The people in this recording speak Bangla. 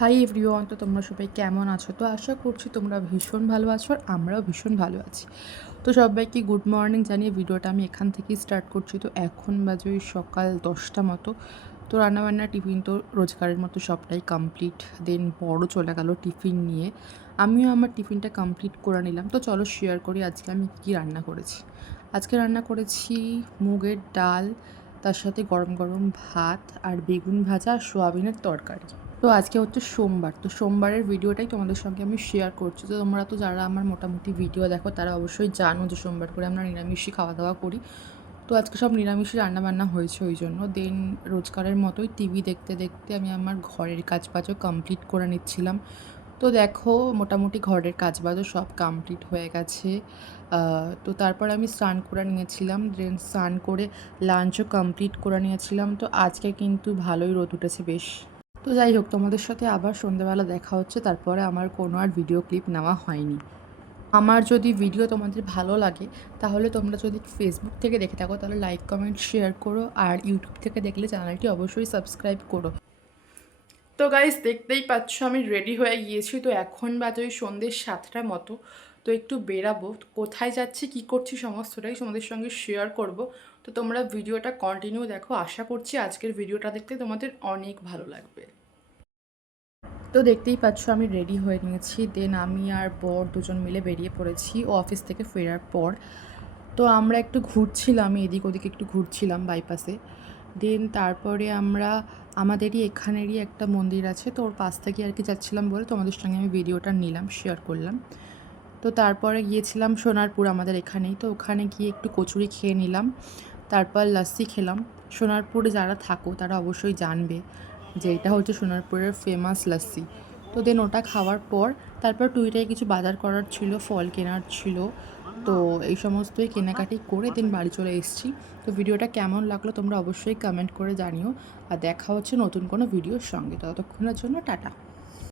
হাই এভরিওয়ান, তো তোমরা সবাই কেমন আছো? তো আশা করছি তোমরা ভীষণ ভালো আছো আর আমরাও ভীষণ ভালো আছি। তো সবাইকে গুড মর্নিং জানিয়ে ভিডিওটা আমি এখান থেকেই স্টার্ট করছি। তো এখন বাজে ওই সকাল 10টা মতো। তো রান্নাবান্না টিফিন তো রোজগারের মতো সবটাই কমপ্লিট। দেন বড় চলে গেল টিফিন নিয়ে, আমিও আমার টিফিনটা কমপ্লিট করে নিলাম। তো চলো শেয়ার করি আজকে আমি কী রান্না করেছি। আজকে রান্না করেছি মুগের ডাল, তার সাথে গরম গরম ভাত আর বেগুন ভাজা আর সোয়াবিনের তরকারি। তো আজকে হচ্ছে সোমবার, তো সোমবারের ভিডিওটাই তোমাদের সঙ্গে আমি শেয়ার করছি। তো তোমরা তো যারা আমার মোটামুটি ভিডিও দেখো তারা অবশ্যই জানো যে সোমবার করে আমরা নিরামিষই খাওয়া দাওয়া করি। তো আজকে সব নিরামিষই রান্নাবান্না হয়েছে ওই জন্য। দেন রোজকারের মতোই টিভি দেখতে দেখতে আমি আমার ঘরের কাজবাজও কমপ্লিট করে নিচ্ছিলাম। তো দেখো মোটামুটি ঘরের কাজবাজও সব কমপ্লিট হয়ে গেছে। তো তারপর আমি স্নান করে নিয়েছিলাম, দেন স্নান করে লাঞ্চও কমপ্লিট করে নিয়েছিলাম। তো আজকে কিন্তু ভালোই রোদ উঠেছে বেশ। তো যাই হোক, তোমাদের সাথে আবার সন্ধ্যেবেলা দেখা হচ্ছে। তারপরে আমার কোনো আর ভিডিও ক্লিপ নেওয়া হয়নি। আমার যদি ভিডিও তোমাদের ভালো লাগে তাহলে তোমরা যদি ফেসবুক থেকে দেখে থাকো তাহলে লাইক কমেন্ট শেয়ার করো, আর ইউটিউব থেকে দেখলে চ্যানেলটি অবশ্যই সাবস্ক্রাইব করো। তো গাইস, দেখতেই পাচ্ছ আমি রেডি হয়ে গিয়েছি। তো এখন বাজে ওই সন্ধ্যে 7টার মতো। তো একটু বেরাবো, কোথায় যাচ্ছি কী করছি সমস্তটাই তোমাদের সঙ্গে শেয়ার করব। তো তোমরা ভিডিওটা কন্টিনিউ দেখো, আশা করছি আজকের ভিডিওটা দেখতে তোমাদের অনেক ভালো লাগবে। তো দেখতেই পাচ্ছ আমি রেডি হয়ে নিয়েছি। দেন আমি আর বর দুজন মিলে বেরিয়ে পড়েছি ও অফিস থেকে ফেরার পর। তো আমরা একটু ঘুরছিলাম, এদিক ওদিক একটু ঘুরছিলাম বাইপাসে। দেন তারপরে আমরা আমাদেরই এখানেরই একটা মন্দির আছে, তো ওর পাশ থেকে আর কি যাচ্ছিলাম বলে তোমাদের সঙ্গে আমি ভিডিওটা নিলাম, শেয়ার করলাম। তো তারপরে গিয়েছিলাম সোনারপুর আমাদের এখানেই। তো ওখানে গিয়ে একটু কচুরি খেয়ে নিলাম, তারপর লস্যি খেলাম। সোনারপুরে যারা থাকো তারা অবশ্যই জানবে যে এটা হচ্ছে সোনারপুরের ফেমাস লস্যি। তো দেন ওটা খাওয়ার পর তারপর টুইটায় কিছু বাজার করার ছিল, ফল কেনার ছিল। তো এই সমস্তই কেনাকাটি করে দেন বাড়ি চলে এসেছি। তো ভিডিওটা কেমন লাগলো তোমরা অবশ্যই কমেন্ট করে জানিও। আর দেখা হচ্ছে নতুন কোনো ভিডিওর সঙ্গে। ততক্ষণের জন্য টাটা।